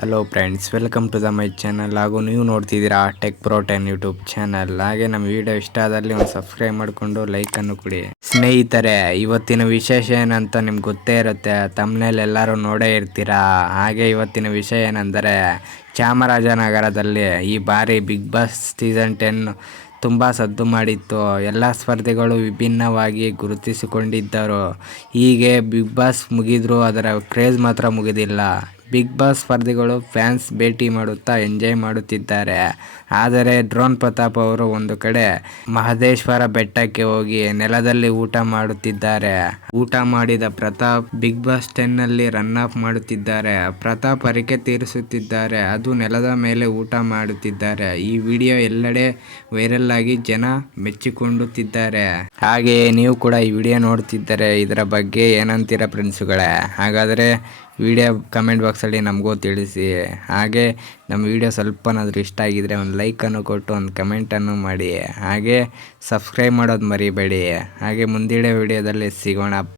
Hello friends, welcome to my channel. ಹಾಗೂ ನೀವು ನೋಡ್ತಿದ್ದೀರಾ ಟೆಕ್ ಪ್ರೋ 10 ಯೂಟ್ಯೂಬ್ ಚಾನಲ್. ಹಾಗೆ ನಮ್ಮ ವಿಡಿಯೋ ಇಷ್ಟ ಆದಲ್ಲಿ ಒಂದು ಸಬ್ಸ್ಕ್ರೈಬ್ ಮಾಡಿಕೊಂಡು ಲೈಕನ್ನು ಕೊಡಿ. ಸ್ನೇಹಿತರೆ, ಇವತ್ತಿನ ವಿಶೇಷ ಏನಂತ ನಿಮ್ಗೆ ಗೊತ್ತೇ ಇರುತ್ತೆ, ತಮ್ಮನೇಲಿ ಎಲ್ಲರೂ ನೋಡೇ ಇರ್ತೀರಾ. ಹಾಗೆ ಇವತ್ತಿನ ವಿಷಯ ಏನೆಂದರೆ, ಚಾಮರಾಜನಗರದಲ್ಲಿ ಈ ಬಾರಿ ಬಿಗ್ ಬಾಸ್ ಸೀಸನ್ 10 ತುಂಬ ಸದ್ದು ಮಾಡಿತ್ತು. ಎಲ್ಲ ಸ್ಪರ್ಧಿಗಳು ವಿಭಿನ್ನವಾಗಿ ಗುರುತಿಸಿಕೊಂಡಿದ್ದರು. ಹೀಗೆ ಬಿಗ್ ಬಾಸ್ ಮುಗಿದರೂ ಅದರ ಕ್ರೇಜ್ ಮಾತ್ರ ಮುಗಿದಿಲ್ಲ. ಬಿಗ್ ಬಾಸ್ ಸ್ಪರ್ಧಿಗಳು ಫ್ಯಾನ್ಸ್ ಭೇಟಿ ಮಾಡುತ್ತಾ ಎಂಜಾಯ್ ಮಾಡುತ್ತಿದ್ದಾರೆ. ಆದರೆ ಡ್ರೋನ್ ಪ್ರತಾಪ್ ಅವರು ಒಂದು ಕಡೆ ಮಹದೇಶ್ವರ ಬೆಟ್ಟಕ್ಕೆ ಹೋಗಿ ನೆಲದಲ್ಲಿ ಊಟ ಮಾಡುತ್ತಿದ್ದಾರೆ. ಊಟ ಮಾಡಿದ ಪ್ರತಾಪ್ ಬಿಗ್ ಬಾಸ್ 10ನಲ್ಲಿ ರನ್ ಆಫ್ ಮಾಡುತ್ತಿದ್ದಾರೆ. ಪ್ರತಾಪ್ ಹರಕೆ ತೀರಿಸುತ್ತಿದ್ದಾರೆ, ಅದು ನೆಲದ ಮೇಲೆ ಊಟ ಮಾಡುತ್ತಿದ್ದಾರೆ. ಈ ವಿಡಿಯೋ ಎಲ್ಲೆಡೆ ವೈರಲ್ ಆಗಿ ಜನ ಮೆಚ್ಚಿಕೊಳ್ಳುತ್ತಿದ್ದಾರೆ. ಹಾಗೆಯೇ ನೀವು ಕೂಡ ಈ ವಿಡಿಯೋ ನೋಡ್ತಿದ್ದರೆ ಇದರ ಬಗ್ಗೆ ಏನಂತೀರಾ ಫ್ರೆಂಡ್ಸುಗಳೇ? ಹಾಗಾದರೆ ವಿಡಿಯೋ ಕಮೆಂಟ್ ಬಾಕ್ಸಲ್ಲಿ ನಮಗೂ ತಿಳಿಸಿ. ಹಾಗೆ ನಮ್ಮ ವಿಡಿಯೋ ಸ್ವಲ್ಪನಾದರೂ ಇಷ್ಟ ಆಗಿದರೆ ಒಂದು ಲೈಕನ್ನು ಕೊಟ್ಟು ಒಂದು ಕಮೆಂಟನ್ನು ಮಾಡಿ. ಹಾಗೆ ಸಬ್ಸ್ಕ್ರೈಬ್ ಮಾಡೋದು ಮರಿಬೇಡಿ. ಹಾಗೆ ಮುಂದಿನ ವಿಡಿಯೋದಲ್ಲಿ ಸಿಗೋಣ.